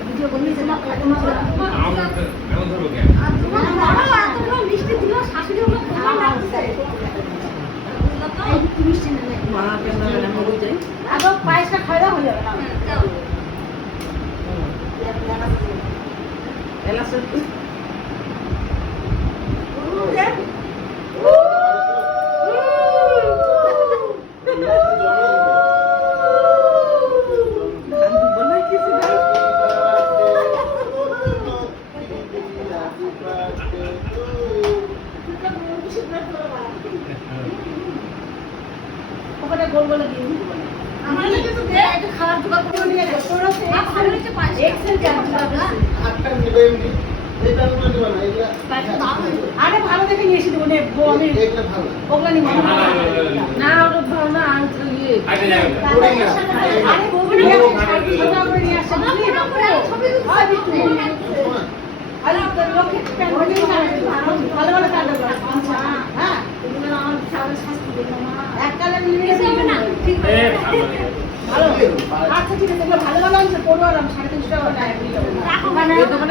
Video বানিয়েছে না এমন ধরবো কেন? মিষ্টি দিল শাশুড়ি হলো তোমার লাগছে এই মিষ্টি নেই মা ক্যামেরা হয়ে যায় আবার পায়েসটা খাওয়া হয়ে যাবে না এলাচের ওখানে গোল গোল দিয়ে দিই আমার লাগে তো দে একটু খাবার জোগাড় করে নিয়ে গেল তোর আছে ভালো হয়েছে পায়েস এক্সেল চার্জ না আটটা নিবে এমনি এটা আমরা নিব না এটা আরে ভালো দেখে নিয়ে এসে দেবো নে আমি এটা ভালো ওগুলা নিব না ওটা ভালো না আনতে ইয়ে আগে যাবে না। আরে বলবো নিয়ে আসে সাথে কথা বলে নিয়ে আসে বুঝলি ছবি আরে তোর লোকে প্যান বলে না ভালো ভালো কাজ করে হ্যাঁ এগুলো আমার চালের শাস্তি দেবো না এক কালার নিয়ে এসে না ঠিক এ, ভালো আচ্ছা ঠিক আছে ভালো ভালো আনছে পড়ো আর 350 টাকা টাকা দিলাম এই দোকানে